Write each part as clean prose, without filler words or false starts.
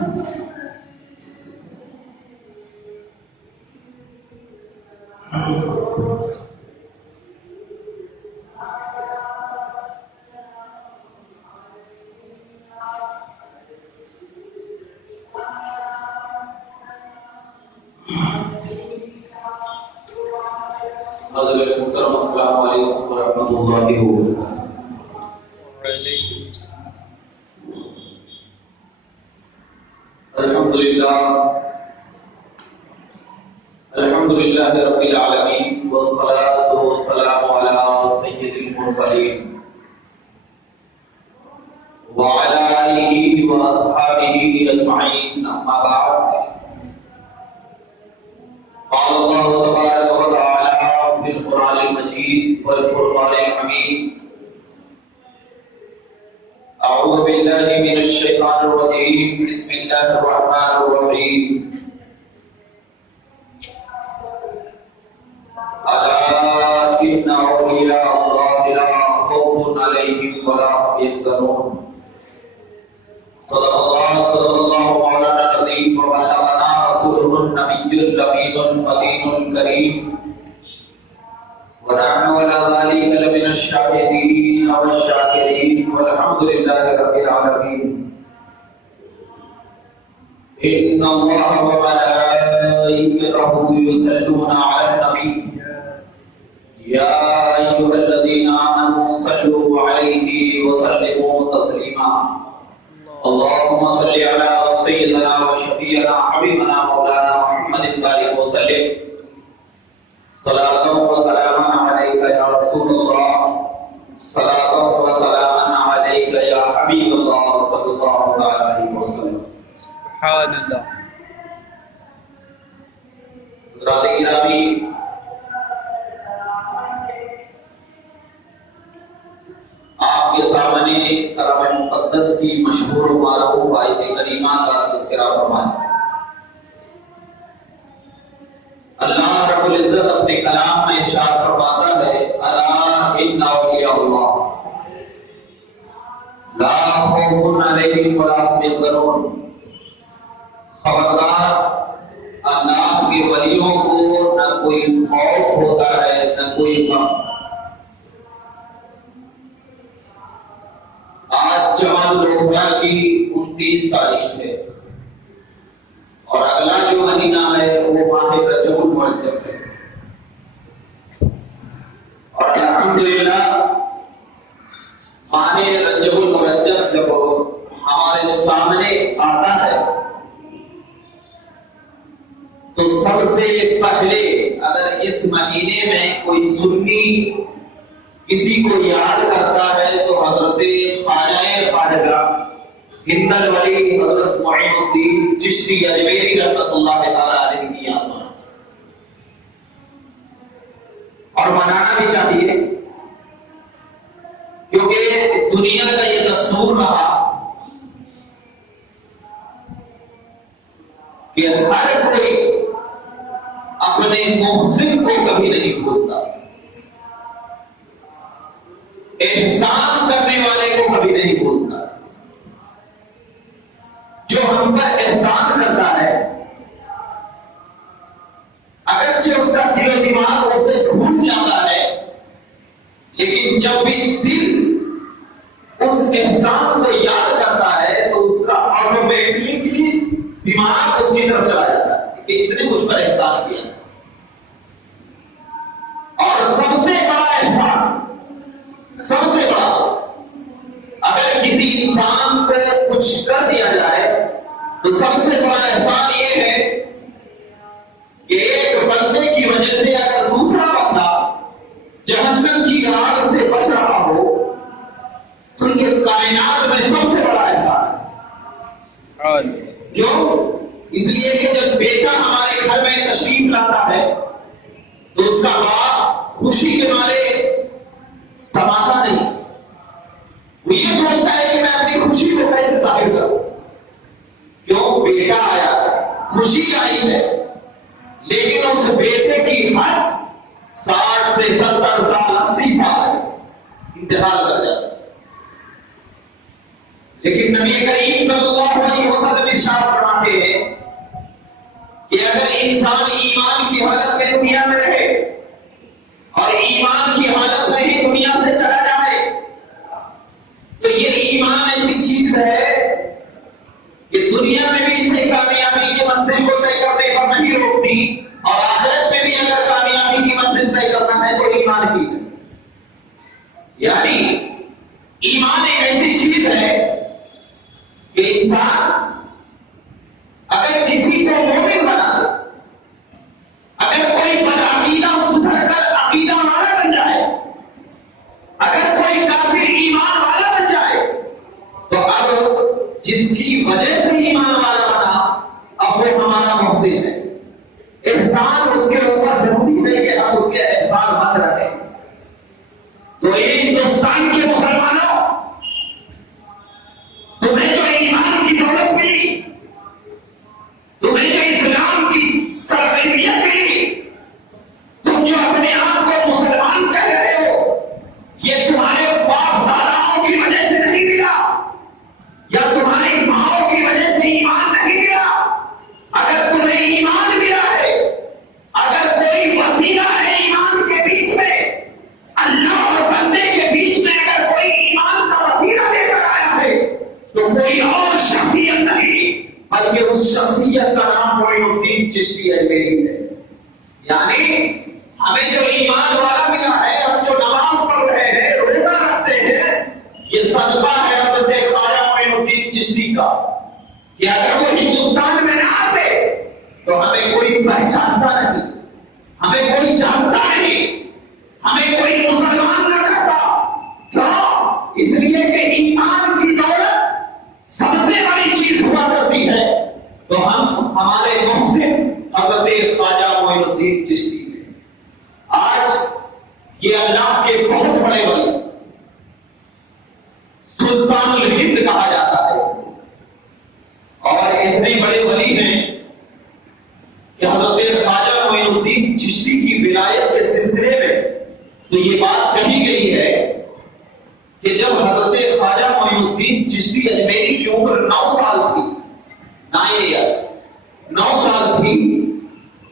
حضرت محترم السلام علیکم ورحمۃ اللہ وبرکاتہ۔ الحمد للہ رب العالمین والصلاة والسلام علی سید المرسلین وعلی آلہ واصحابہ اجمعین، اما بعد، قال اللہ تبارک و تعالی فی القرآن المجید والفرقان الحمید، اعوذ باللہ من الشیطان الرجیم، بسم اللہ الرحمن الرحیم، الا ان اولیاء اللہ لا خوف علیہم ولا هم يحزنون۔ صدق اللہ مولانا العظیم وبلغنا رسولہ النبی الامین المتین الکریم، ونحن على ذلك لمن الشاهدين والشاكرين والحمد لله رب العالمين۔ ان الله وملائكته يصلون على النبي يا ايها الذين امنوا صلوا عليه وسلموا تسليما۔ اللهم صل على سيدنا وشفيعنا حبيبنا مولانا محمد بارك وسلم، صلاة وسلاما عليك يا رسول الله، صلاة وسلاما عليك يا حبيب الله صلى الله عليه وسلم۔ سبحان اللہ۔ حضرات گرامی، آپ کے سامنے کلام مقدس کی مشہور و معروف آیت کریمہ کا تذکرہ فرمائیں۔ اللہ رب العزت اپنے کلام میں ارشاد فرماتا ہے، الا ان اولیاء اللہ لا خوف علیہم ولا هم يحزنون۔ خبردار، اللہ کے ولیوں کو نہ کوئی خوف ہوتا ہے نہ کوئی غم۔ آج جمادی الاولیاء کی 29 تاریخ ہے اور اگلا جو مہینہ ہے وہ ماہ رجب المرجب ہے، اور الحمدللہ ماہ رجب المرجب جب ہمارے سامنے آتا ہے تو سب سے پہلے اگر اس مہینے میں کوئی سنی کسی کو یاد کرتا ہے تو حضرت خواجہ خواجہ ہند الولی حضرت معین الدین چشتی اجمیری رحمۃ اللہ تعالی علیہ کی یاد میں، اور منانا بھی چاہیے، کیونکہ دنیا کا یہ دستور رہا کہ ہر کوئی اپنے محسن کو کبھی نہیں بھولتا، احسان کرنے والے کو کبھی نہیں بھولتا۔ جو ہم پر احسان کرتا ہے اگرچہ اس کا دل و دماغ اسے بھول جاتا ہے، لیکن جب بھی دل اس احسان کو یاد کرتا ہے تو اس کا آٹومیٹکلی دماغ اس کی طرف چلا جاتا ہے کہ اس نے مجھ پر احسان کیا۔ اور سب سے بڑا احسان، سب سے بڑا، اگر کسی انسان کو کچھ کر دیا جائے تو سب سے بڑا احسان یہ ہے کہ ایک بندے کی وجہ سے اگر دوسرا بندہ جہنم کی آگ سے بچ رہا ہو تو یہ کائنات میں سب سے بڑا احسان ہے۔ کیوں؟ اس لیے کہ جب بیٹا ہمارے گھر میں تشریف لاتا ہے تو اس کا باپ خوشی کے مارے سماتا نہیں، وہ یہ سوچتا ہے کہ میں اپنی خوشی کو کیسے ظاہر کروں، کیوں؟ بیٹا آیا، خوشی آئی ہے، لیکن اس بیٹے کی حد 60 سے 70 سال 80 سال انتقال کر جاتا ہے۔ لیکن نبی کریم صلی اللہ علیہ وسلم ارشاد کہ اگر انسان ایمان کی حالت میں دنیا میں رہے اور ایمان کی حالت میں ہی دنیا سے چلا جائے تو یہ ایمان ایسی چیز ہے کہ دنیا میں بھی اسے کامیابی کی منزل کو طے کرنے پر نہیں روکتی اور آخرت میں بھی اگر کامیابی کی منزل طے کرنا ہے تو ایمان کی ہے. یعنی ایمان ایک ایسی چیز ہے کہ انسان اگر کسی کو مومن بنا دے، اگر کوئی بدعقیدہ سدھر کر عقیدہ والا بن جائے، اگر کوئی کافر ایمان والا بن جائے تو اب جس کی وجہ سے ایمان والا بنا اب وہ ہمارا محسن ہے. احسان اس کے اوپر ضروری ہے کہ ہم اس کے احسان مت رکھیں. تو یہ ہندوستان کے مسلمانوں، تمہیں جو ایمان کی دولت ملی، تمہیں جو اسلام کی سرگرمیت ملی، تم جو اپنے آپ کو مسلمان کہہ رہے ہو، یہ تمہارے باپ داداؤں کی وجہ سے نہیں ملا یا تمہاری ماؤں کی وجہ سے ایمان نہیں ملا. اگر تمہیں ایمان ملا ہے، اگر کوئی وسیلہ ہے ایمان کے بیچ میں، اللہ اور بندے کے بیچ میں اگر کوئی ایمان کا وسیلہ لے کر آیا ہے تو کوئی اور شخصیت نہیں بلکہ اس شخصیت کا نام معین الدین چشتی اجمیری ہے. یعنی ہمیں جو ایمان والا ملا ہے، ہم جو نماز پڑھ رہے ہیں، روزہ رکھتے ہیں، یہ صدقہ ہے حضرت خواجہ معین الدین چشتی کا کہ اگر وہ ہندوستان میں نہ آتے تو ہمیں کوئی پہچانتا نہیں، ہمیں کوئی جانتا نہیں، ہمیں کوئی مسلمان نہ کرتا. کیوں؟ اس لیے کہ ایمان کی دولت سب سے بڑی چیز ہوا کرتی ہے. تو ہم ہمارے محسن حضرت خواجہ معین الدین چشتی ہیں. آج یہ اللہ کے بہت بڑے ولی، سلطان الہند کہا جاتا ہے، اور اتنے بڑے ولی ہیں کہ حضرت خواجہ معین الدین چشتی کی ولایت کے سلسلے میں تو یہ بات کہی گئی ہے کہ جب حضرت خواجہ معین الدین چشتی اجمیری کی عمر 9 سال تھی، 9 ایئرس، 9 سال تھی،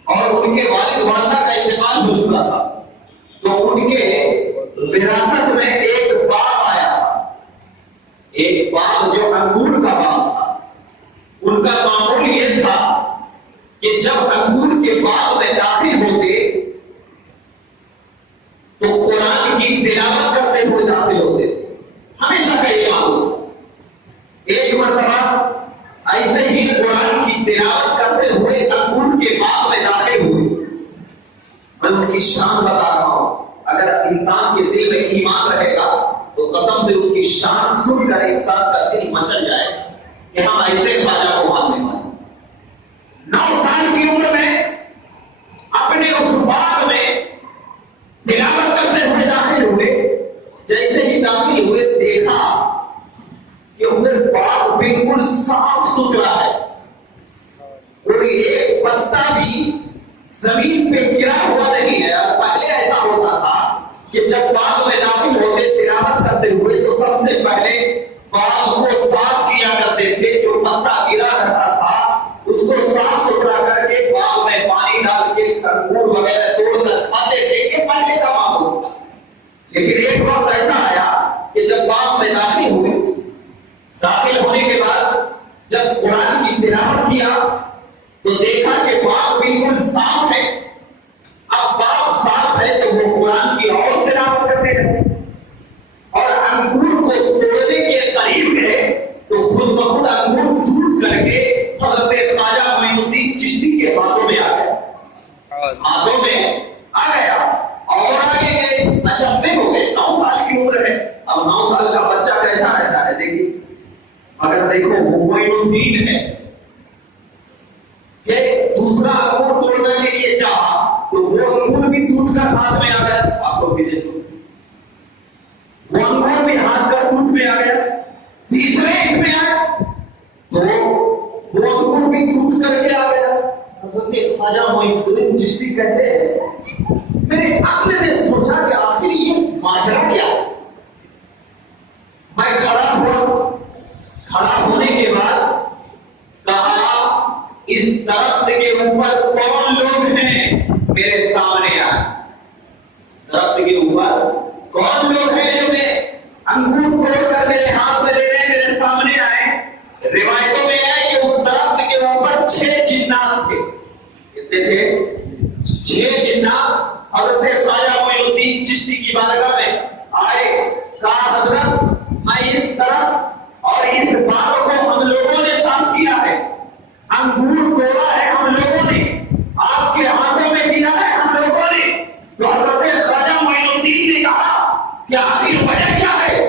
اور ان کے والد والدہ کا انتقال ہو چکا تھا، تو ان کے وراثت میں ایک باغ آیا تھا، ایک باغ جو انگور کا باغ تھا. ان کا معمول یہ تھا کہ جب انگور کے باغ میں داخل ہوتے تو قرآن کی تلاوت کرتے ہوئے داخل ہوتے. ہمیشہ کا یہ معمول. ایک مرتبہ ایسے ہی قرآن کی تلاوت کرتے ہوئے انگور کے باغ میں داخل ہوئے. میں ان کی شان بتا رہا ہوں، اگر انسان کے دل میں ایمان رہے گا تو قسم سے ان کی شان سن کر انسان کا دل مچل جائے گا کہ ہم ایسے خواجہ کو ماننے والے. 9 سال کی عمر میں اپنے اس باغ میں تلاوت کرتے ہوئے داخل ہوئے. جیسے ہی داخل ہوئے دیکھا کہ وہ باغ بالکل صاف ستھرا ہے، کوئی ایک پتا بھی زمین پہ گرا ہوا نہیں ہے. پہلے ایسا ہوتا تھا کہ جب باغ میں داخل ہوتے تلاوت کرتے ہوئے تو سب سے پہلے باغ کو صاف کیا کرتے تھے، جو پتا گرا رہتا تھا اس کو صاف ستھرا کر کے باغ میں پانی ڈال کے انگور وغیرہ توڑ کر کھاتے تھے. یہ پہلے کا معمول تھا. لیکن ایک وقت ایسا آیا کہ جب باغ میں داخل ہوئے، داخل ہونے کے بعد جب قرآن کی تلاوت کیا تو دیکھا کہ باغ بالکل صاف ہے. اب باغ صاف ہے تو وہ قرآن کی اور تلاوت کرتے رہے، اور انگور کو توڑنے کے قریب گئے تو خود بخود انگور ٹوٹ کر کے حضرت خواجہ معین الدین چشتی کے ہاتھوں میں آ گیا، ہاتھوں میں آ گیا اور آگے گئے. اچھے ہو گئے. 9 سال کی عمر ہے. اب 9 سال کا بچہ کیسا رہتا ہے دیکھیے. اگر دیکھو وہ معین الدین ہے کہ دوسرا انگور توڑنے کے لیے چاہا تو وہ انگور بھی ٹوٹ کر ہاتھ میں آ گیا. آپ لوگ پیچھے وہ انگور بھی ہاتھ کر ٹوٹ میں آ گیا. تیسرے اس میں آیا تو وہ انگور بھی ٹوٹ کر کے آ گیا. حضرت خواجہ معین الدین چشتی کہتے ہیں میرے عقل نے سوچا کہ آخر یہ ماجرا کیا. میں کھڑا ہوا. کھڑا ہونے کے بعد کہا اس درخت کے اوپر کون لوگ ہیں میرے سامنے آئے. درخت کے اوپر کون لوگ ہیں جو میں انگور توڑ کر میرے ہاتھ میں دے رہے ہیں میرے سامنے آئے. روایتوں میں ہے کہ اس درخت کے اوپر 6 جنات تھے. کتنے تھے؟ 6 جنات. حضرت خواجہ معین الدین چشتی کی بارگاہ میں آئے, کہا حضرت میں اس درخت اور اس باغ کو ہم لوگوں نے صاف کیا ہے, انگور توڑا ہے ہم لوگوں نے, آپ کے ہاتھوں میں دیا ہے ہم لوگوں نے. تو حضرت خواجہ معین الدین نے کہا کہ آخر وجہ کیا ہے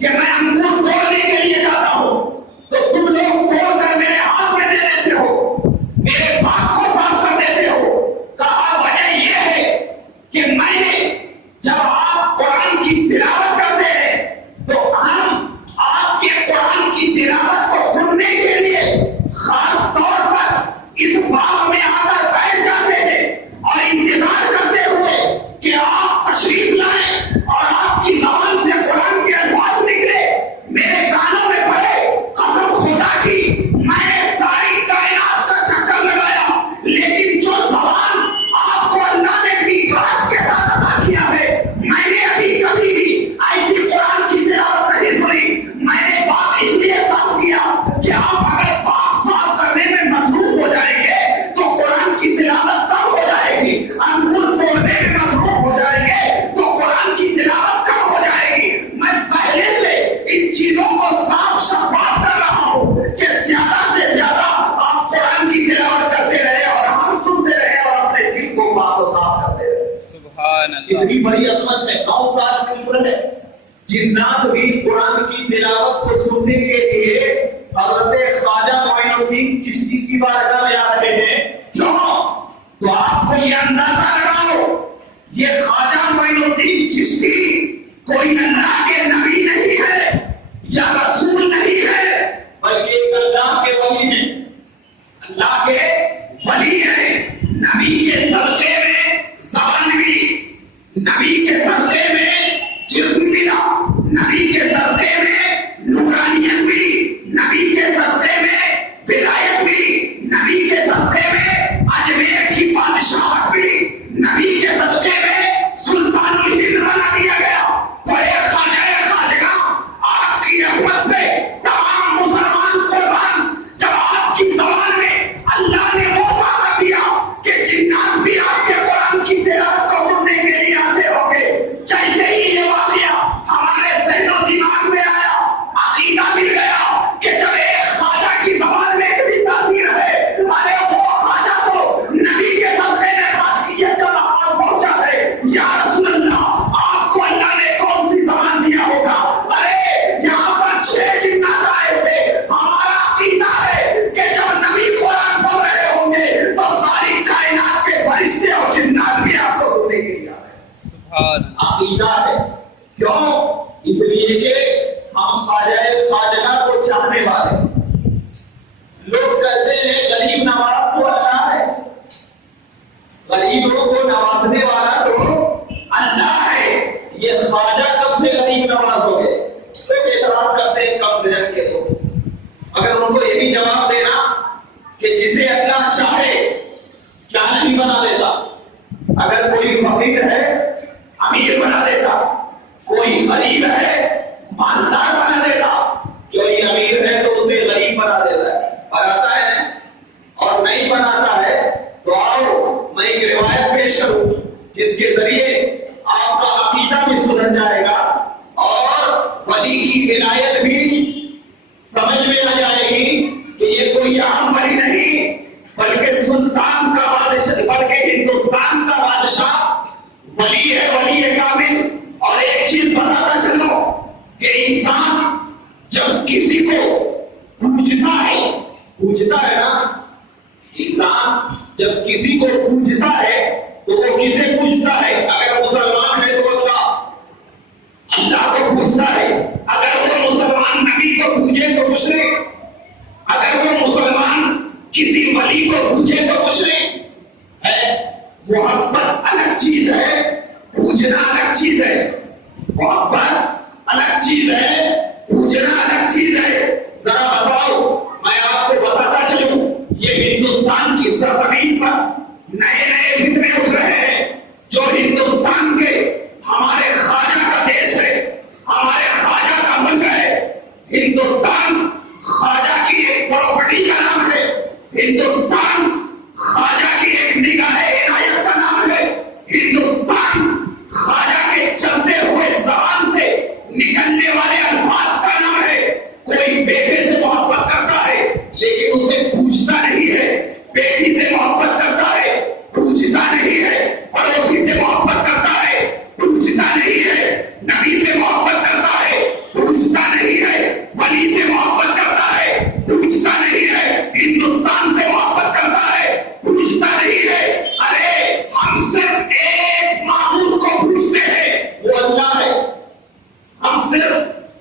کہ میں انگور توڑنے کے لیے جاتا ہوں تو تم لوگ توڑ کر میرے ہاتھ میں دے دیتے ہو, میرے باغ کو صاف کر دیتے ہو. کہا وجہ یہ ہے کہ میں نے جب آپ قرآن کی تلاوت کرتے ہیں تو ہم آپ کے قرآن کی تلاوت کو سننے کے لیے خاص طور پر اس باغ میں آ کر بیٹھ جاتے ہیں اور انتظار کرتے ہوئے کہ آپ تشریف لائیں اور آپ کی زبان سے قرآن کے الفاظ نکلے, میرے کانوں میں پڑے. قسم خدا کی میں نے ساری کائنات کا چکر لگایا, لیکن جو زبان آپ کو اللہ نے بھی کلاس کے ساتھ عطا کیا ہے میں نے ابھی کبھی بھی ایسی قرآن کی تلاوت نہیں سنی. میں نے باغ اس لیے صاف کیا کہ آپ اگر باغ صاف کرنے میں مصروف ہو جائیں گے تو قرآن کی تلاوت کم ہو جائے گی, انگور توڑنے میں مصروف ہو جائیں گے تو قرآن کی تلاوت کم ہو جائے گی. میں پہلے سے ان چیزوں کو صاف شفاف کر رہا ہوں کہ زیادہ سے زیادہ آپ قرآن کی تلاوت کرتے رہے اور ہم سنتے رہے اور اپنے دل کو پاک و صاف کرتے رہے. سبحان اللہ. اتنی بڑی عظمت ہے, 9 سال کی عمر ہے. جنات بھی قرآن کی تلاوت کو سننے کے لیے حضرت خواجہ معین الدین چشتی کی بارگاہ میں آ رہے ہیں. کیوں؟ تو آپ کو یہ اندازہ لگاؤ, یہ خواجہ معین الدین چشتی کوئی اللہ کے نبی نہیں ہے یا رسول نہیں ہے, بلکہ ایک اللہ کے ولی ہیں. اللہ کے ولی ہیں. نبی کے صدقے میں زبان ملی, نبی کے صدقے میں جسم ملا, نبی کے صدقے میں نورانیت ملی, نبی کے صدقے میں ولایت ملی, نبی کے صدقے میں اجمیر کی بادشاہت ملی, نبی کے صدقے میں سلطان الہند بنا دیا گیا. تو ایک خواجہ آپ کی عظمت پہ تمام مسلمان قربان. جب آپ کی زبان میں اللہ نے وہ طاقت دیا کہ جنات بھی آپ کے قرآن کی تلاوت کو سننے کے لیے آتے ہوں گے. جیسے ہی یہ واقعہ ہمارے ذہن و دماغ میں آیا, عقیدہ مل گیا کہ جب ایک خواجہ کی زبان میں اتنی تاثیر ہے, ارے وہ خواجہ تو نبی کے صدقے میں خواجیت کا مقام پہنچا ہے. یا رسول اللہ, آپ کو اللہ نے کون سی زبان دیا ہوگا؟ ارے یہاں پر 6 جنات آئے تھے. ہمارا عقیدہ ہے کہ جب نبی قرآن پڑھ رہے ہوں گے تو ساری کائنات کے فرشتے اور جنات بھی آپ کو سننے کے لیے آ رہے ہیں. سبحان. عقیدہ ہے. کیوں؟ اس لیے کہ ہم خواجہ کو چاہنے والے. لوگ کہتے ہیں غریب نواز تو اللہ ہے, غریبوں کو نوازنے والا تو اللہ ہے. یہ خواجہ کب سے غریب نواز ہو گئے؟ لوگ اعتراض کرتے ہیں کب سے رکھ کے. تو اگر ان کو یہ بھی جواب دینا کہ جسے اللہ چاہے کیا نہیں بنا دیتا. اگر کوئی فقیر ہے امیر بنا دیتا, کوئی غریب ہے مالدار بنا دیتا, کوئی امیر ہے تو اسے غریب بنا دیتا ہے. بناتا ہے اور نہیں بناتا ہے. تو آؤ میں ایک روایت پیش کروں جس کے ذریعے آپ کا عقیدہ بھی سدھر جائے گا اور ولی کی ولایت بھی سمجھ میں آ جائے گی کہ یہ کوئی عام ولی نہیں بلکہ سلطان کا بادشاہ, بلکہ ہندوستان کا بادشاہ ولی ہے, ولی ہے کامل. اور ایک چیز بتاتا چلو کہ انسان جب کسی کو پوجتا ہے نا, انسان جب کسی کو پوجتا ہے تو وہ کسے پوجتا ہے؟ اگر مسلمان ہے تو اللہ کو پوجتا ہے. اگر وہ مسلمان نبی کو پوجے تو مشرک, اگر وہ مسلمان کسی ولی کو پوجے تو مشرک ہے. محبت الگ چیز ہے, پوجنا الگ چیز ہے. محبت الگ چیز ہے, پوجنا الگ چیز ہے. ذرا بتاؤ, میں آپ کو بتاتا چلوں, یہ ہندوستان اس سرزمین پر نئے نئے فتنے اٹھ رہے ہیں جو ہندوستان کے ہمارے خواجہ کا دیش ہے، ہمارے خواجہ کا ملک ہے۔ ہندوستان خواجہ کی ایک پراپرٹی کا نام ہے، ہندوستان خواجہ کی ایک نگاہ عنایت کا نام ہے، ہندوستان خواجہ کے چلتے ہوئے زبان سے نکلنے والے الفاظ کا نام ہے۔ کوئی بیٹے سے محبت کرتا ہے لیکن اسے پوچھتا نہیں ہے، بیٹی سے محبت کرتا ہے پوچھتا نہیں ہے، پڑوسی سے محبت کرتا ہے پوچھتا نہیں ہے، نبی سے محبت کرتا ہے پوچھتا نہیں ہے، ولی سے محبت کرتا ہے پوچھتا نہیں ہے، ہندوستان سے محبت کرتا ہے پوچھتا نہیں ہے۔ ارے ہم صرف ایک معبود کو پوچھتے ہیں، وہ اللہ ہے۔ ہم صرف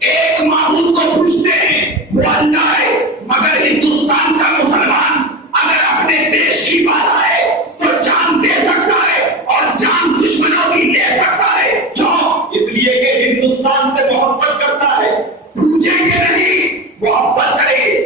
ایک معبود کو پوچھتے ہیں، وہ اللہ ہے۔ مگر ہندوستان کا مسلمان اگر اپنے دیش کی بات آئے تو جان دے سکتا ہے اور جان دشمنوں کی لے سکتا ہے۔ کیوں؟ اس لیے کہ ہندوستان سے محبت کرتا ہے۔ پوچھیں گے نہیں، محبت کریں گے،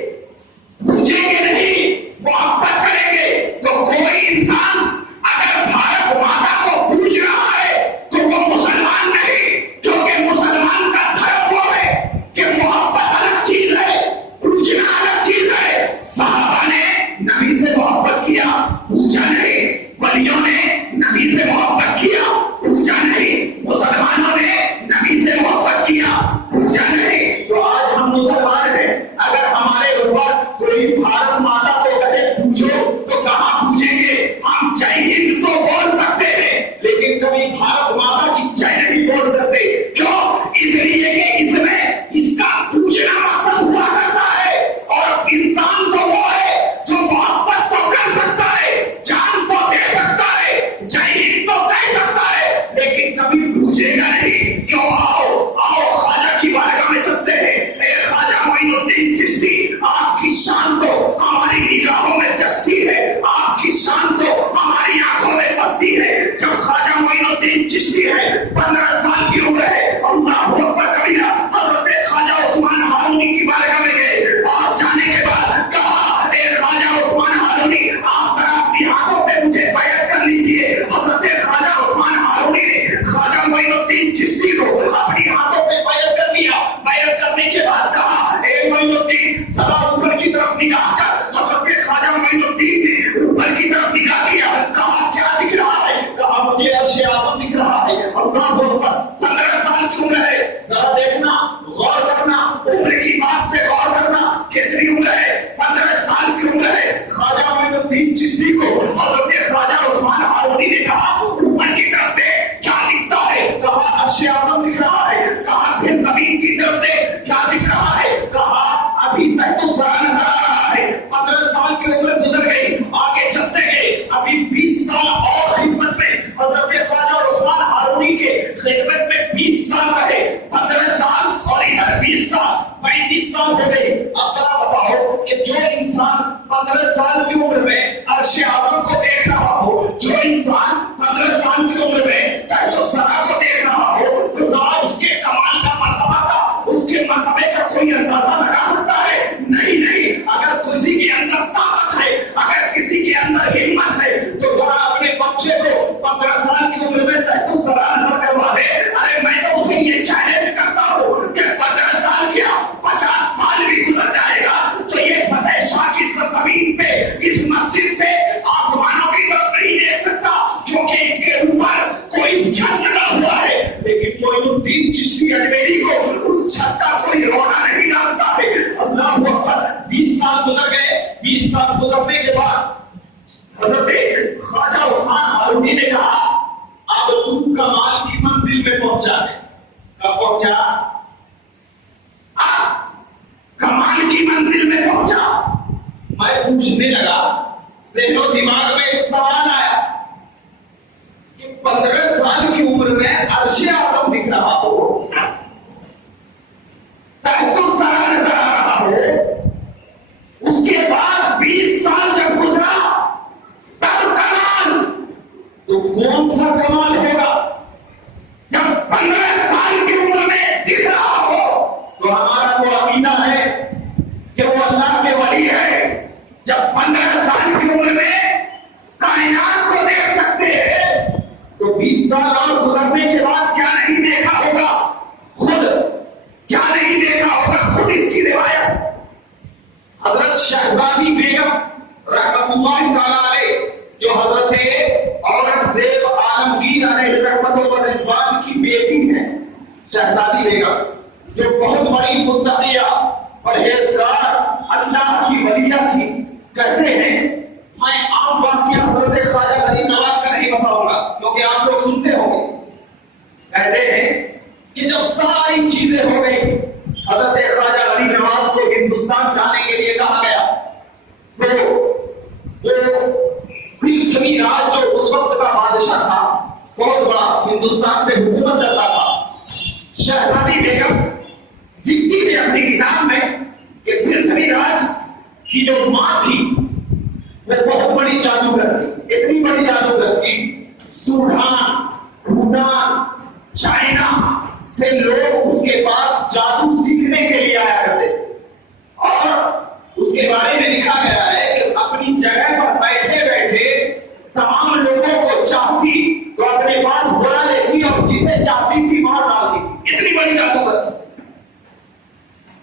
پوچھیں گے نہیں، محبت کریں گے۔ تو کوئی انسان اگر بھارت ماتا کو پوچھ رہا ہے تو وہ مسلمان نہیں، کیونکہ مسلمان کا دھرم وہ ہے کہ محبت الگ چیز ہے، پوچھنا الگ چیز ہے۔ صحابہ نے نبی سے محبت کیا، پوچھا نہیں، ولیوں نے نبی سے محبت کیا، پوچھا نہیں، مسلمانوں نے نبی سے محبت کیا، پوچھا نہیں۔ تو آج ہم مسلمان ہیں، اگر ہمارے اوپر کوئی بھارت ماتا کو کہے پوچھو تو کہاں پوچھیں گے؟ ہم جے ہند تو بول سکتے ہیں لیکن کبھی بھارت ماتا کی جے نہیں بول سکتے۔ کیوں؟ اس لیے کہ اس میں اس کا پوچھنا مقصد ہوا کرتا ہے، اور انسان تو وہ ہے جو محبت تو کر سکتا ہے، جان تو دے سکتا ہے، جے ہند تو کہہ سکتا ہے، لیکن کبھی پوچھے گا نہیں۔ کیوں؟ آؤ خواجہ کی بارگاہ میں چلتے ہیں۔ اے خواجہ معین الدین چشتی، آپ کی شان تو ہماری نگاہوں میں جستی ہے، آپ کی شان تو ہماری آنکھوں میں بستی ہے۔ جب خواجہ معین الدین چشتی ہے، 15 سال کی عمر ہے، اللہ اکبر کبیرہ، حضرت خواجہ عثمان ہارونی کی بارگاہ میں گئے اور جانے کے بعد کہا اے خواجہ عثمان ہارونی، آپ ذرا اپنی ہاتھوں پہ مجھے بیعت کر لیجیے۔ حضرت خواجہ عثمان ہارونی نے خواجہ معین الدین چشتی کو اپنی ہاتھوں پہ بیعت کر لیا۔ بیعت کرنے کے بعد کہا اے معین الدین ذرا اوپر کی طرف نگاہ کر۔ حضرت خواجہ معین الدین نے اوپر کی طرف نگاہ کیا، کہا کیا دکھ رہا ہے؟ کہا مجھے عرش اعظم دکھ رہا ہے۔ اللہ اکبر، 15 سال کی عمر ہے، ذرا دیکھنا، غور کرنا، عمر کی بات پہ غور کرنا، کتنی عمر ہے؟ 15 سال کی عمر ہے۔ خواجہ معین الدین چشتی کو حضرت خواجہ عثمان ہارونی نے کہا اوپر کی طرف دے، کیا دکھتا ہے؟ کہا عرش اعظم دکھ رہا ہے۔ کہا پھر زمین کی طرف دے، کیا دکھ رہا ہے؟ کہا ابھی تک تو سرا نظر آ رہا ہے۔ 15 سال کی عمر گزر گئی، آگے چلتے گئے، ابھی 20 سال اور خدمت میں حضرت خواجہ عثمان ہارونی کے خدمت میں 20 سال رہے۔ 15 سال اور ادھر 20 سال، 35 سال ہو گئی۔ اب ذرا بتاؤ کہ جو انسان 15 سال کی عمر میں عرش اعظم کو دیکھ رہا ہو، جو انسان 15 سال کی عمر میں تحت الثری کو دیکھ رہا ہو، تو ذرا اس کے کمال کا مرتبہ کا، اس کے مرتبے کا کوئی اندازہ لگا سکتا ہے؟ نہیں۔ اگر کسی کے اندر طاقت ہے، اگر کسی کے اندر ہمت ہے تو ذرا اپنے بچے کو 15 سال کی عمر میں تحت الثری نظر کروا دے۔ ارے میں تو اسے یہ چیلنج کرتا ہوں کہ 15 سال کیا 50 سال بھی گزر جائے گا تو یہ فتح شاہ کی سرزمین پہ، اس مسجد پہ آسمانوں کی طرف نہیں دیکھ سکتا، کیونکہ اس کے اوپر کوئی چھت لگا ہوا ہے۔ لیکن معین الدین چشتی اجمیری کو اس چھت کا کوئی رونا نہیں ڈالتا ہے۔ اللہ اکبر، 20 سال گزر گئے۔ 20 سال گزرنے کے بعد حضرت خواجہ عثمان ہارونی نے کہا اب تو کمال کی منزل میں پہنچا ہے۔ کب پہنچا؟ کمال کی منزل میں پہنچا۔ میں پوچھنے لگا، ذہن و دماغ میں ایک سوال آیا کہ 15 سال کی عمر میں عرش اعظم دکھ رہا ہو، تحت الثری نظر آ رہا ہو، اس کے بعد 20 سال جب گزرا تب کمال، تو کون سا کمال ہوگا؟ جب 15 سال کی عمر میں دکھ رہا ہو تو ہمارا تو عقیدہ ہے کہ وہ اللہ کے ولی ہے۔ جب 15 سال کی عمر میں حضرت شہزادی بیگم رحمت اللہ تعالی علیہ جو حضرت اورنگزیب عالمگیر علیہ رحمت و رضوان کی بیٹی ہے، شہزادی بیگم جو بہت بڑی متقیہ پرہیزگار اللہ کی ولیہ تھی، کہتے ہیں میں عام واقعہ حضرت خواجہ غریب نواز کا نہیں بتاؤں گا کیونکہ آپ لوگ سنتے ہوں گے، کہتے ہیں کہ جب ساری چیزیں ہو گئی حضرت خواجہ غریب نواز کو ہندوستان جانے کے لیے کہا گیا، تو جو پرتھوی راج جو اس وقت کا بادشاہ تھا، بہت بڑا ہندوستان پہ حکومت کرتا تھا، شہزادی بیگم لکھتی ہے اپنی کتاب میں کہ پرتھوی راج کی جو ماں تھی وہ بہت بڑی جادوگر تھی، اتنی بڑی جادوگر تھی، سوڈان، بھوٹان، چائنا سے لوگ اس کے پاس جادو سیکھنے کے لیے آیا کرتے، اور اس کے بارے میں لکھا گیا ہے کہ اپنی جگہ پر بیٹھے بیٹھے تمام لوگوں کو چاہتی تو اپنے پاس بلا لیتی اور جسے چاہتی تھی مار ڈالتی، اتنی بڑی جادوگر تھی۔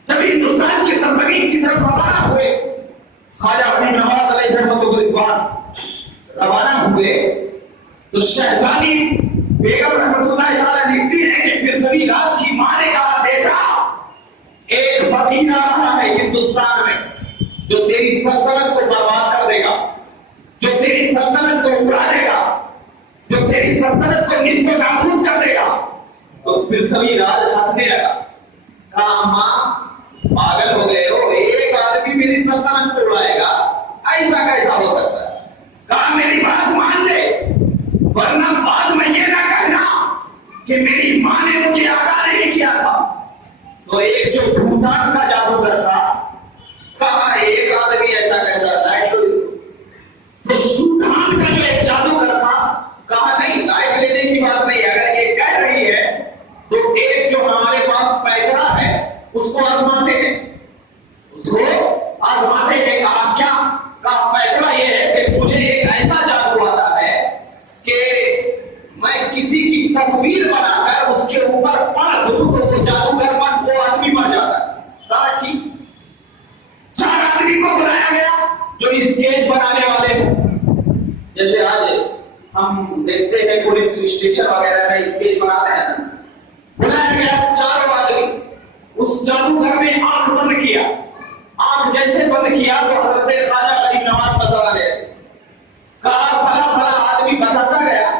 جب ہندوستان کی سرزمین کی طرف روانہ ہوئے خواجہ غریب نواز علیہ رحمت و رضوان روانہ ہوئے تو شہزادی بیگم رحمت اللہ تعالی لکھتی ہے کہ پرتھوی راج کی ماں نے کہا بیٹا ایک فقیر آ رہا ہے ہندوستان میں جو تیری سلطنت کو برباد کر دے گا، جو تیری سلطنت کو اڑا دے گا، جو تیری سلطنت کو نصف و نابود کر دے گا۔ تو پرتھوی راج ہنسنے لگا، کہا ماں پاگل ہو گئے ہو، ایک آدمی میری سلطنت کو اڑائے گا، ایسا کیسا ہو سکتا ہے؟ کہا میری بات مان لے ورنہ بعد میں یہ نہ کہنا کہ میری ماں نے مجھے آگاہ نہیں کیا تھا۔ تو ایک جو بھوٹان کا جادوگر تھا کہا ایک آدمی ایسا کیسا، لائٹ لو اس کو۔ تو سوڈان کا جو ایک جادوگر تھا کہا نہیں لائٹ لینے کی بات نہیں، اگر یہ کہہ رہی ہے تو ایک جو ہمارے پاس پیغرا ہے اس کو آزماتے ہیں، اس کو آزماتے ہیں۔ کہا کیا؟ کہا پیغرا یہ ہے کہ مجھے ایک ایسا جادو آتا ہے کہ میں کسی کی تصویر بنا کر اس کے اوپر پڑھ دوں تو وہ جادوگر پر وہ آدمی مر جاتا ہے۔ کہا ٹھیک۔ 4 آدمی کو بلایا گیا جو اسکیچ بنانے والے ہیں، جیسے آج ہم دیکھتے ہیں پولیس اسٹیشن وغیرہ میں اسکیچ بناتے ہیں نا، بلایا گیا 4 آدمی، اس جادوگر نے آنکھ بند کیا، آنکھ جیسے بند کیا تو حضرت خواجہ غریب نواز نظر آنے لگے، کہا بھلا بھلا آدمی بتاتا گیا،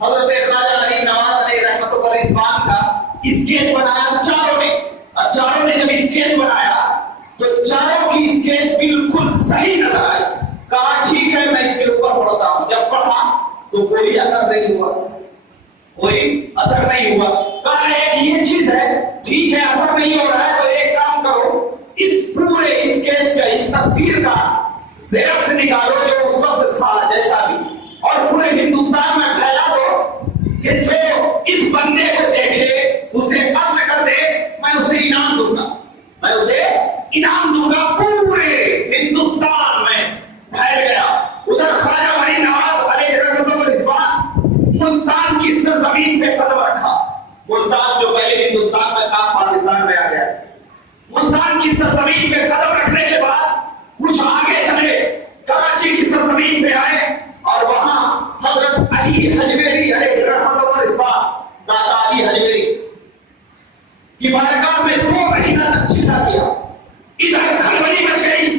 حضرت خواجہ غریب نواز علیہ رحمت و رضوان کا اسکیچ بنایا چاروں نے، اور چاروں نے جب اسکیچ بنایا تو چاروں کی اسکیچ بالکل صحیح نظر آئی۔ کہا ٹھیک ہے میں اس کے اوپر پڑھتا ہوں، جب پڑھا تو کوئی اثر نہیں ہوا، کوئی اثر نہیں ہوا۔ کہا ایک یہ چیز ہے، ٹھیک ہے اثر نہیں ہو رہا ہے تو ایک کام کرو، اس پورے اسکیچ کا، اس تصویر کا زیرکس نکالو جو اس وقت تھا جیسا بھی، اور پورے ہندوستان میں پھیلا دو کہ جو اس بندے کو دیکھے اسے قتل کر دے، میں اسے انعام دوں گا، میں اسے انعام دوں گا۔ پورے ہندوستان میں پھیل گیا۔ ادھر خواجہ غریب نواز علیہ رحمت و رضوان ملتان کی سرزمین پہ قدم رکھا، ملتان جو پہلے ہندوستان میں تھا پاکستان میں آ گیا، ملتان کی سرزمین پہ قدم رکھنے کے بعد کچھ آگے چلے، کراچی کی سرزمین پہ آئے اور وہاں حضرت علی حجویری علیہ رحمت و رضوان، دادا علی حجویری کی بارگاہ میں 2 مہینہ تک چلا کیا۔ ادھر کھلبلی مچ گئی،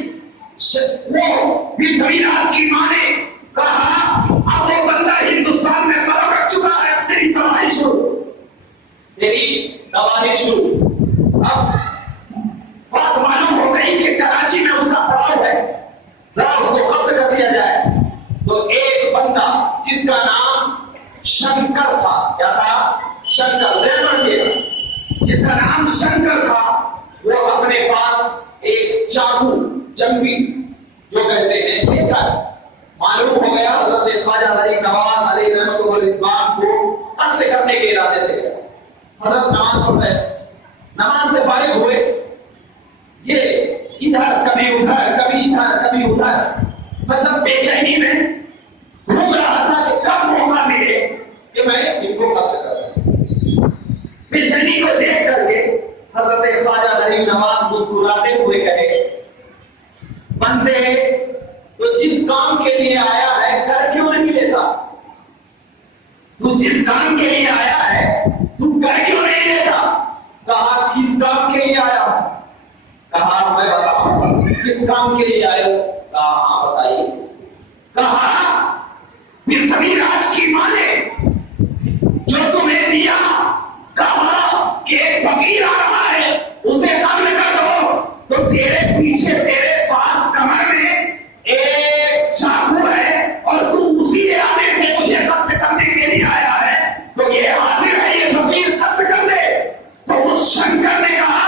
وہ پرتھوی راج کی ماں نے کہا اب وہ بندہ ہندوستان میں قدم رکھ چکا ہے، اب تیری تباہی شروع، تیری تباہی شروع۔ اب بات معلوم ہو گئی کہ کراچی میں اس کا پڑاؤ ہے، ذرا اس کو قتل کر دیا جائے۔ تو ایک بندہ جس کا نام شنکر تھا، کیا تھا؟ شنکر، ذہن رکھیے گا، جس کا نام شنکر تھا، وہ اپنے پاس ایک چاقو جنگی جو کہتے ہیں لے کر معلوم ہو گیا حضرت خواجہ غریب نواز علیہ رحمت و رضوان کو قتل کرنے کے ارادے سے گیا۔ حضرت نماز پڑھ رہے، نماز سے فارغ ہوئے، یہ ادھر کبھی ادھر کبھی ادھر کبھی ادھر، مطلب بے چینی میں گھوم رہا تھا کہ کب موقع ملے کہ میں ان کو قتل کروں۔ بے چینی کو دیکھ کر کے حضرت خواجہ غریب نواز مسکراتے ہوئے کہے بندے تو جس کام کے لیے آیا ہے کر کیوں نہیں لیتا؟ تو جس کام کے لیے آیا ہے تو کر کیوں نہیں لیتا؟ کہا کس کام کے لیے آیا؟ کہا میں بتاؤں کس کام کے لیے آئے؟ کہا ہاں بتائیے۔ کہا پھر کبھی راج کی ماں نے جو تمہیں دیا، کہا کہ ایک فقیر آ رہا ہے اسے قتل کر دو، تو تیرے پیچھے تیرے پاس کمر میں ایک چاقو ہے اور تم اسی ارادے سے مجھے قتل کرنے کے لیے آیا ہے، تو یہ حاضر ہے یہ فقیر قتل کر دے۔ تو اس شنکر نے کہا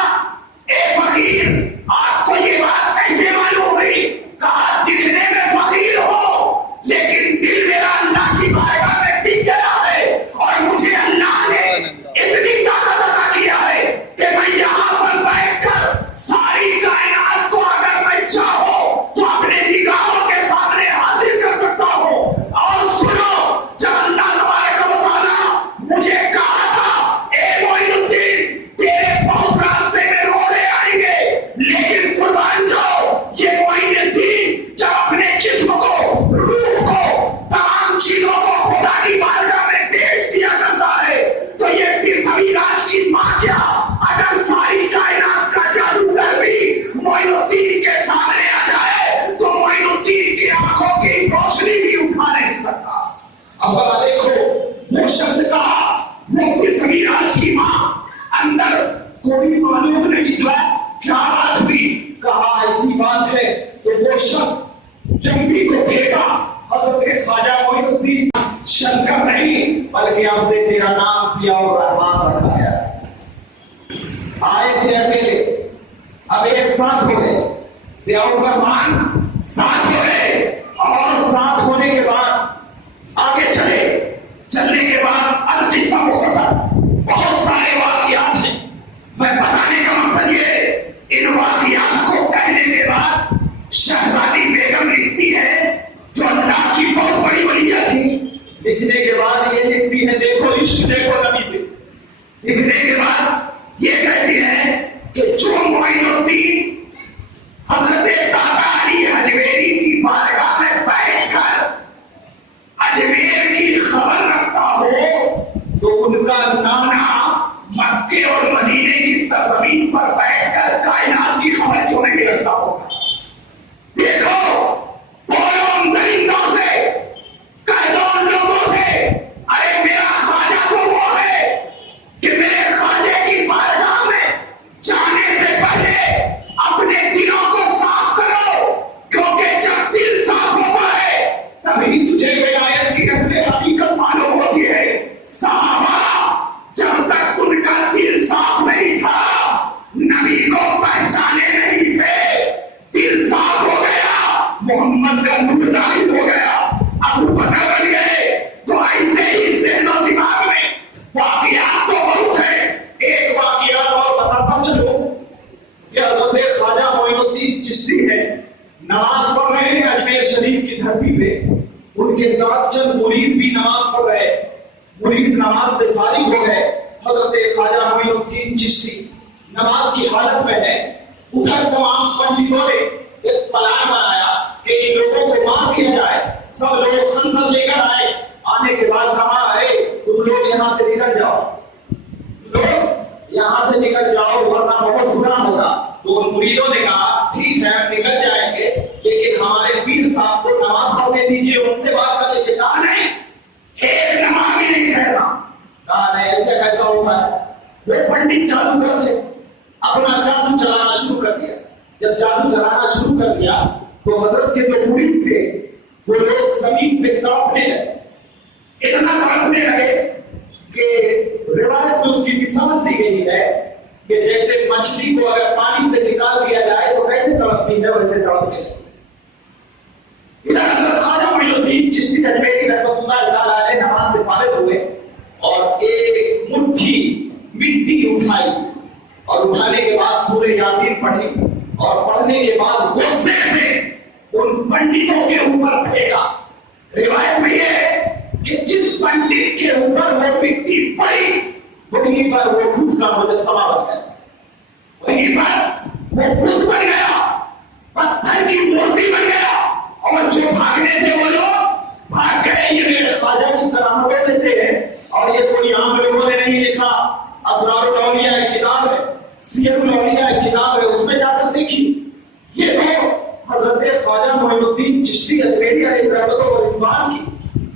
اے فقیر آپ کو یہ بات کیسے معلوم ہوئی؟ کہا دکھنے میں فقیر ہو لیکن دل میرا اللہ کی بارگاہ میں ٹک گیا ہے، اور مجھے اللہ نے اتنی طاقت عطا کیا ہے کہ میں یہاں پر بیٹھ کر ساری کائنات کو اگر میں چاہوں تو اپنے نگاہوں کے سامنے حاضر کر سکتا ہوں۔ اور سنو، جب اللہ تبارک و تعالیٰ مجھے کہا تھا اے معین الدین تیرے بہت راستے میں روڑے آئیں گے، لیکن قربان جاؤ یہ معین الدین جب اپنے جسم کو، روح کو، تمام چیزوں کو خدا کی بارگاہ میں پیش کیا کرتا ہے، تو یہ پھر کبھی راج کی ماں کیا اگر ساری کائنات کا جادوگر بھی معین الدین کے سامنے آ جائے تو معین الدین کی آنکھوں کی روشنی بھی اٹھا نہیں سکتا۔ اب ذرا دیکھو وہ شخص کہا وہ پھر کبھی راج کی ماں، اندر کوئی معلوم نہیں تھا کیا بات ہوئی۔ کہا ایسی بات ہے کہ وہ شخص جنگی کو پھینکا، حضرت خواجہ معین الدین شنکر نہیں بلکہ اب سے تیرا نام ضیاء الرحمان رکھا گیا۔ آئے تھے اکیلے، اب ایک ساتھ ہو گئے، ضیاء الرحمان ساتھ ہو گئے، اور ساتھ ہونے کے بعد آگے چلے۔ چلنے کے بعد القصہ مختصر، بہت سارے واقعات ہیں، میں بتانے کا مقصد یہ ان واقعات کو کہنے کے بعد شہزادی بیگم لکھتی ہے جو اللہ کی بہت بڑی ولیہ تھی، لکھنے کے بعد یہ لکھتی ہے دیکھو عشق دیکھو نبی سے، لکھنے کے بعد یہ کہتی ہے کہ جو معین الدین حضرت دادا علی اجمیری کی بارگاہ میں بیٹھ کر اجمیر کی خبر رکھتا ہو تو ان کا نانا مکے اور مدینے کی سرزمین پر بیٹھ کر کائنات کی خبر کیوں نہیں رکھتا ہوگا؟ دیکھو بولو ان درندوں سے، کہہ دو ان لوگوں سے ارے میرا خواجہ تو وہ ہے کہ میرے خواجے کی بارگاہ میں جانے سے پہلے اپنے دلوں کو صاف کرو، کیونکہ جب دل صاف ہوتا ہے تبھی تجھے ولایت کی اصل حقیقت معلوم ہوتی ہے۔ صحابہ جب تک ان کا دل صاف نہیں تھا نبی کو پہچانے نہیں تھے، دل صاف ہو گیا، محمد کا نور داخل ہو گیا، ابو بکر بن گئے۔ تو ایسے ہی ذہن و دماغ میں واقعات تو بہت ہے۔ ایک واقعہ اور بتاتا چلو کہ حضرت خواجہ معین الدین چشتی ہے، نماز پڑھ رہے ہیں اجمیر شریف کی دھرتی پہ، ان کے ساتھ چند مرید بھی نماز پڑھ رہے، مرید نماز سے فارغ ہو گئے، حضرت خواجہ معین الدین چشتی نماز کی حالت میں ہے، ادھر تمام پنڈتوں نے ایک پلان بنایا کہ ان لوگوں کو مار دیا جائے، سب لوگ خنجر لے کر آئے، آنے کے بعد کہا ہے تم لوگ یہاں سے نکل جاؤ، لوگ یہاں سے نکل جاؤ ورنہ بہت برا ہوگا۔ تو ان مریدوں نے کہا ٹھیک ہے نکل جائیں گے، لیکن ہمارے پیر صاحب کو نماز پڑھنے دیجیے، ان سے بات کر لیجیے۔ کہا نہیں، ایک نماز بھی نہیں ٹھہرا۔ کہا نہیں ایسا کیسا ہوتا ہے؟ وہ پنڈت جادوگر تھے، اپنا جادو چلانا شروع کر دیا۔ جب جادو چلانا شروع کر دیا تو حضرت کے جو مرید تھے وہ لوگ زمین پہ تڑپنے لگے، اتنا تڑپنے لگے کہ روایت میں اس کی مثال دی گئی ہے کہ جیسے مچھلی کو اگر پانی سے نکال دیا جائے تو کیسے تڑپتی ہے ویسے تڑپنے لگے۔ ادھر حضرت خواجہ معین الدین چشتی اجمیری رحمۃ اللہ تعالیٰ علیہ نماز سے فارغ ہوئے اور ایک مٹھی مٹی اٹھائی، اور اٹھانے کے بعد سورہ یاسین پڑھی، اور پڑھنے کے بعد غصے سے ان پنڈتوں کے اوپر پھینکا۔ روایت میں یہ ہے کہ جس پنڈت کے اوپر وہ مٹی پڑی وہیں پر وہ بت کا مجسمہ بن گیا، وہیں پر وہ بت بن گیا، پتھر کی مورتی بن گیا، اور جو بھاگنے تھے وہ لوگ بھاگ گئے۔ یہ میرے خواجہ کی کرامتوں میں سے ہے، اور یہ کوئی عام لوگوں نے نہیں لکھا۔ اسرار الاولیاء ایک کتاب ہے، سیر الاولیاء ایک کتاب ہے، اس میں جا کر دیکھیے۔ یہ تو حضرت خواجہ معین الدین چشتی اجمیری علیہ رحمۃ و رضوان کی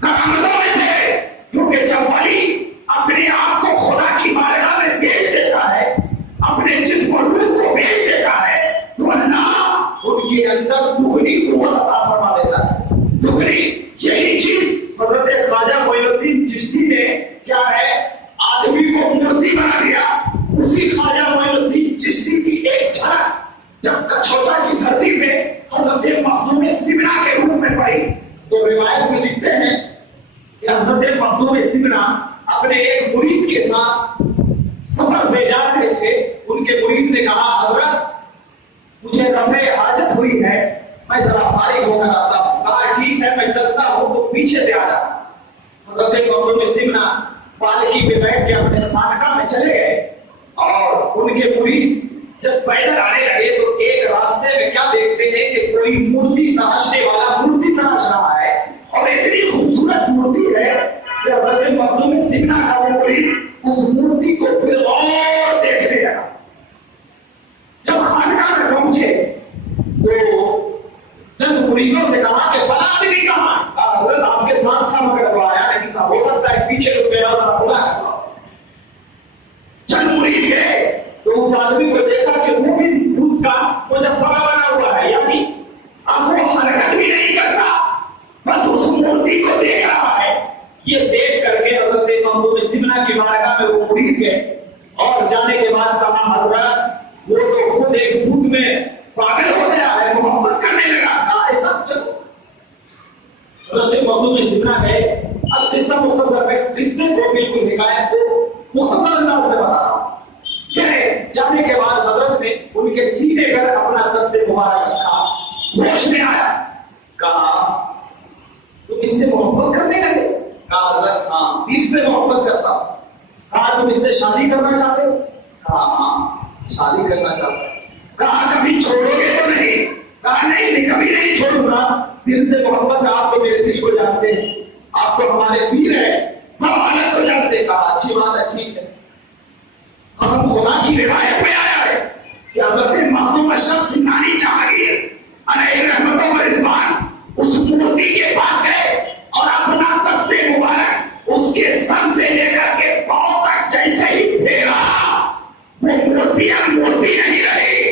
کرامتوں میں سے، کیونکہ جب ولی اپنے آپ کو خدا کی بارگاہ میں بیچ دیتا ہے، اپنے جسم و روح کو بیچ دیتا ہے، تو اللہ ان کے اندر دگنی قوت عطا فرما دیتا ہے، دگنی۔ یہی چیز حضرت خواجہ معین الدین چشتی نے کیا ہے، آدمی کو مورتی بنا دیا۔ اسی خواجہ معین الدین چشتی کی ایک جھلک جب کچھوٹا کی دھرتی پہ حضرت مخدوم سمنا کے روپ میں پڑی، تو روایت میں لکھتے ہیں کہ حضرت مخدوم سمنا اپنے ایک مرید کے ساتھ سفر پہ جا رہے تھے۔ ان کے مرید نے کہا، حضرت مجھے رفع حاجت ہوئی ہے، میں ذرا فارغ ہو کر آتا ہوں۔ کہا ٹھیک ہے، میں چلتا ہوں، تو پیچھے سے آ جا۔ حضرت مخدوم سمنا پالکی پہ بیٹھ کے اپنے خانقاہ میں چلے گئے، اور ان کے مرید جب پیدل آنے لگے تو ایک راستے میں کیا دیکھتے ہیں کہ کوئی مورتی تراشنے والا مورتی تراش رہا ہے، اور اتنی خوبصورت مورتی ہے کہ حضرت مخدوم سمنا کا وہ مرید اس مورتی کو پھر اور دیکھنے لگا۔ جب خانقاہ میں پہنچے تو چند مریدوں سے کہا کہ فلاں آدمی کہاں؟ کہا حضرت آپ کے ساتھ تھا مگر وہ آیا نہیں تھا، ہو سکتا ہے پیچھے رک گیا ذرا بلا کر لاؤ۔ چند مرید گئے تو اس آدمی کو دیکھا کہ وہ بھی بت کا مجسمہ بنا ہوا ہے، یعنی اب وہ حرکت بھی نہیں کرتا، بس اس مورتی کو دیکھ رہا ہے۔ یہ دیکھ کر کے حضرت مخدوم سمنا کی بارگاہ میں وہ مرید گئے، اور جانے کے بعد کہا حضرت وہ تو خود ایک بت میں پاگل ہو گیا ہے، محبت کرنے لگا۔ کہا ایسا چلو۔ حضرت مخدوم سمنا گئے، اب قصہ مختصر ہے، قصے کو بالکل حکایت کو مختصر انداز سے بتا رہا ہوں۔ جانے کے بعد حضرت نے ان کے سینے پر اپنا دست مبارک رکھا، ہوش میں آیا، کہا تم اس سے محبت کرنے لگے؟ کہا حضرت ہاں، دل سے محبت کرتا ہوں۔ کہا تم اس سے شادی کرنا چاہتے ہو؟ کہا ہاں، شادی کرنا چاہتا ہوں۔ کہا کبھی چھوڑو گے تو نہیں؟ کہا نہیں، کبھی نہیں چھوڑوں گا، دل سے محبت ہے، آپ تو میرے دل کو جانتے ہیں، آپ تو ہمارے پیر ہیں، سب حالت کو جانتے ہیں۔ کہا اچھی بات ہے، ٹھیک ہے۔ قسم خدا کی روایت میں آیا ہے کہ حضرت مخدوم اشرف سمنانی جہانگیر علیہ رحمۃ و رضوان اس مورتی کے پاس گئے اور اپنا دست مبارک اس کے سر سے لے کر کے پاؤں تک جیسے ہی پھیرا، وہ مورتی اب مورتی نہیں رہی،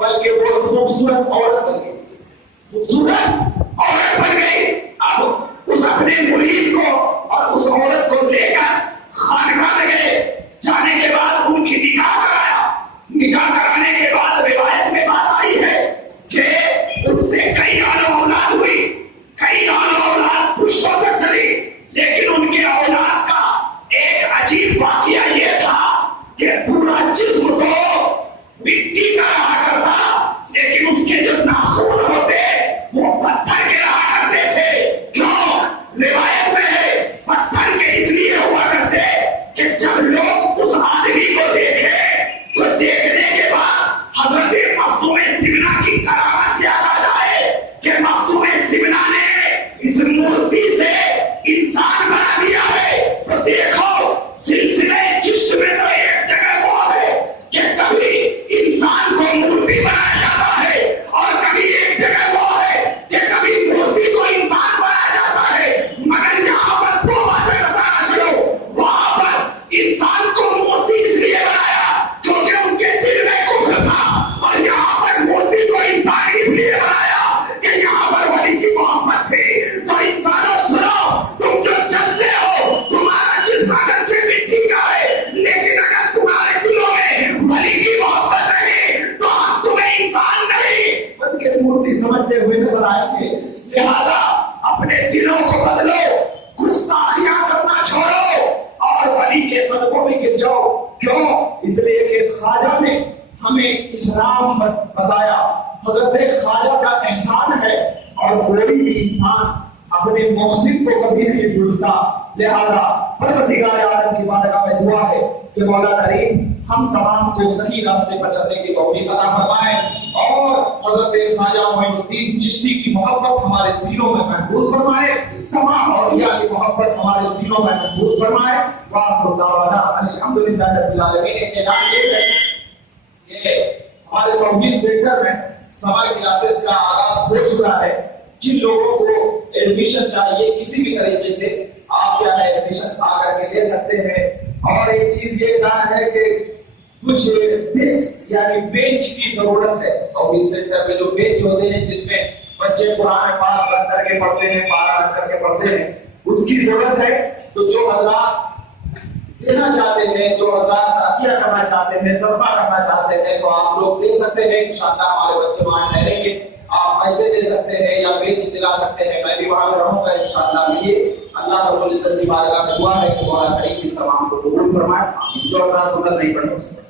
بلکہ وہ خوبصورت عورت بن گئی، خوبصورت عورت بن گئی۔ اب اس اپنے مرید کو اور اس عورت کو لے کر خانقاہ میں گئے۔ جانے کے بعد ان کی نکاح کرایا، نکاح کرانے کے بعد روایت میں بات آئی ہے کہ ان سے کئی آل اولاد ہوئی، کئی آل اولاد پشتوں تک چلی، لیکن ان کے اولاد کا ایک عجیب واقعہ یہ تھا کہ پورا جسم تو مٹی کا رہا کرتا، لیکن اس کے جو ناخن ہوتے وہ پتھر کے رہا کرتے تھے۔ کیوں؟ روایت میں ہے پتھر کے اس لیے ہوا کرتے کہ جب لوگ اس آدمی کو دیکھے تو دیکھنے کے بعد حضرت مخدوم سمنا کی کرامت یاد آ جائے کہ مخدوم سمنا نے اس مورتی سے انسان بنا دیا ہے۔ تو دیکھو سلسلے چشت میں تو ایک جگہ وہ ہے کہ کبھی انسان کو مورتی بنایا جاتا ہے، اور کبھی ایک جگہ وہ ہے کہ کبھی مورتی کو انسان بنایا جاتا ہے، مگر یہاں پر دو باتیں بتانا چلو۔ وہاں پر انسان کو مورتی اس لیے بنایا کیونکہ ان کے دل میں کفر تھا، اور یہاں پر مورتی کو انسان اس لیے بنایا کہ یہاں پر ولی کی محبت تھی۔ تو انسانوں سنو، تم جو چلتے ہو، تمہارا جسم اگرچہ مٹی کا ہے، لیکن اگر تمہارے دلوں میں ولی کی محبت نہیں تو ہم تمہیں انسان نہیں بلکہ مورتی سمجھتے ہوئے نظر آئیں گے۔ لہذا اپنے دلوں کو بدلو، گستاخیاں کرنا چھوڑو، اور ولی کے قدموں میں گر جاؤ۔ کیوں؟ اس لیے کہ خواجہ نے ہمیں اسلام بتایا، حضرت خواجہ کا احسان ہے، اور کوئی بھی انسان اپنے محسن کو کبھی نہیں بھولتا۔ لہذا پروردگار عالم کی بارگاہ میں دعا ہے کہ مولا کریم ہم تمام کو صحیح راستے پر چلنے کی توفیق عطا فرمائے اور حضرت خواجہ معین الدین چشتی کی محبت ہمارے سینوں میں محفوظ فرمائے، تمام اولیاء کی محبت ہمارے سینوں میں محفوظ فرمائے۔ وآخر دعوانا الحمدللہ رب العالمین۔ ایک اعلان یہ ہے کہ ہمارے توحید سینٹر میں سمر کلاسز کا آغاز ہو چکا ہے۔ جن لوگوں کو ایڈمیشن چاہیے کسی بھی طریقے سے آپ کیا ہے ایڈمیشن آ کر کے لے سکتے ہیں۔ اور ایک چیز یہ اعلان ہے کہ کچھ ڈیسک یعنی بینچ کی ضرورت ہے۔ توحید سینٹر میں جو بینچ ہوتے ہیں جس میں بچے قرآن پاک رکھ کر کے پڑھتے ہیں، پارا رکھ کر کے پڑھتے ہیں، اس کی ضرورت ہے۔ تو جو حضرات دینا چاہتے ہیں، جو حضرات عطیہ کرنا چاہتے ہیں، صدقہ کرنا چاہتے ہیں، تو آپ لوگ دے سکتے ہیں۔ انشاءاللہ ہمارے بچے وہاں ٹھہریں گے، آپ ایسے دے سکتے ہیں یا بیچ دلا سکتے ہیں، میں بھی وہاں رہوں گا انشاءاللہ۔ یہ اللہ رب العزت کی بارگاہ میں دعا ہے کہ مولا کریم ان تمام کو قبول فرمائے۔ جو حضرات سنت نہیں پڑھے